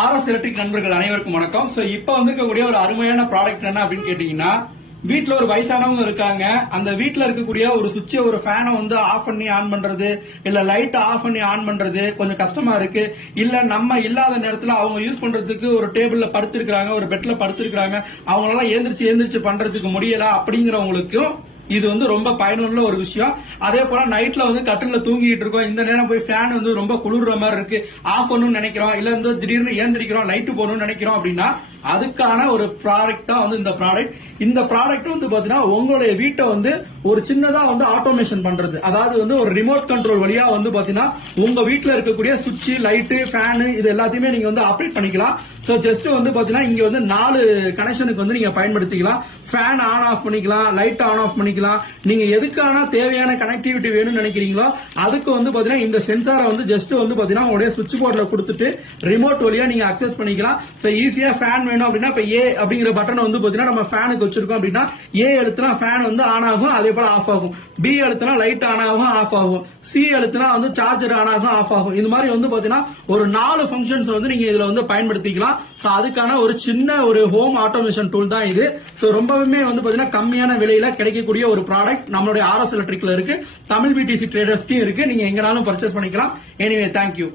RS electric நண்பர்கள் அனைவருக்கும் வணக்கம். சோ இப்ப வந்திருக்கக்கூடிய ஒரு அருமையான ப்ராடக்ட் என்ன அப்படின்னு கேட்டீங்கன்னா, வீட்டுல ஒரு வயசானவங்க இருக்காங்க. அந்த வீட்டுல இருக்கக்கூடிய ஒரு சுவிட்ச், ஒரு ஃபேனை வந்து ஆஃப் பண்ணி ஆன் பண்றது, இல்ல லைட் ஆஃப் பண்ணி ஆன் பண்றது கொஞ்சம் கஷ்டமா இருக்கு. இல்ல நம்ம இல்லாத நேரத்துல அவங்க யூஸ் பண்றதுக்கு ஒரு டேபிள்ல படுத்திருக்காங்க, ஒரு பெட்ல படுத்திருக்காங்க, அவங்களால எழுந்திரிச்சு பண்றதுக்கு முடியல அப்படிங்கிறவங்களுக்கும் இது வந்து ரொம்ப பயனுள்ள ஒரு விஷயம். அதே போல நைட்ல வந்து கட்டில தூங்கிட்டு இருக்கோம், இந்த நேரம் போய் ஃபேன் வந்து ரொம்ப குளிர்ற மாதிரி இருக்கு, ஆஃப் பண்ணணும்னு நினைக்கிறோம், இல்ல வந்து திடீர்னு ஏந்திரிக்கிறோம், லைட் போடணும்னு நினைக்கிறோம் அப்படின்னா அதுக்கான ஒரு ப்ராடக்டா வந்து இந்த ப்ராடக்ட் வந்து பாத்தீங்கன்னா உங்களுடைய வீட்டை வந்து ஒரு சின்னதா வந்து ஆட்டோமேஷன் பண்றது. அதாவது வந்து ஒரு ரிமோட் கண்ட்ரோல் வழியா வந்து பாத்தீங்கன்னா உங்க வீட்டுல இருக்கக்கூடிய சுவிட்ச், லைட், ஃபேன் இது எல்லாத்தையுமே நீங்க வந்து ஆப்ரேட் பண்ணிக்கலாம். சோ ஜஸ்ட் வந்து பாத்தீங்கன்னா இங்க வந்து 4 கனெக்ஷனுக்கு வந்து நீங்க பயன்படுத்திக்கலாம். ஃபேன் ஆன் ஆஃப் பண்ணிக்கலாம், லைட் ஆன் ஆஃப் பண்ணிக்கலாம். நீங்க எதுக்கான தேவையான கனெக்டிவிட்டி வேணும்னு நினைக்கிறீங்களோ அதுக்கு வந்து பாத்தீங்கன்னா இந்த சென்சாரை வந்து ஜஸ்ட் வந்து பாத்தீங்கன்னா உங்களுடைய சுவிட்ச் போர்ட்ல கொடுத்துட்டு ரிமோட் வழியா நீங்க அக்சஸ் பண்ணிக்கலாம். சோ ஈஸியா ஃபேன் வேணும் அப்படின்னா இப்ப ஏ அப்படிங்கிற பட்டன் வந்து பாத்தீங்கன்னா நம்ம ஃபேனுக்கு வச்சிருக்கோம் அப்படின்னா ஏ அழுத்தினா ஃபேன் வந்து ஆன் ஆகும், அதே போல ஆஃப் ஆகும். பி அழுத்தினா லைட் ஆன் ஆகும், ஆஃப் ஆகும். சி அழுத்தினா வந்து சார்ஜர் ஆன் ஆகும், ஆஃப் ஆகும். இந்த மாதிரி வந்து பாத்தீங்கன்னா ஒரு 4 ஃபங்க்ஷன்ஸ் வந்து நீங்க இதுல வந்து பயன்படுத்திக்கலாம். சோ அதுக்கான ஒரு சின்ன ஒரு ஹோம் ஆட்டோமேஷன் டூல் தான் இது. சோ ரொம்பவே வந்து பாத்தீங்கன்னா கம்மியான விலையில கிடைக்கக்கூடிய ஒரு ப்ராடக்ட் நம்மளுடைய ஆர்எஸ் எலக்ட்ரிக்ல இருக்கு. தமிழ் பிடிசி ட்ரேடர்ஸ்க்கும் இருக்கு. நீங்க எங்கனாலும் பர்ச்சேஸ் பண்ணிக்கலாம். Anyway thank you.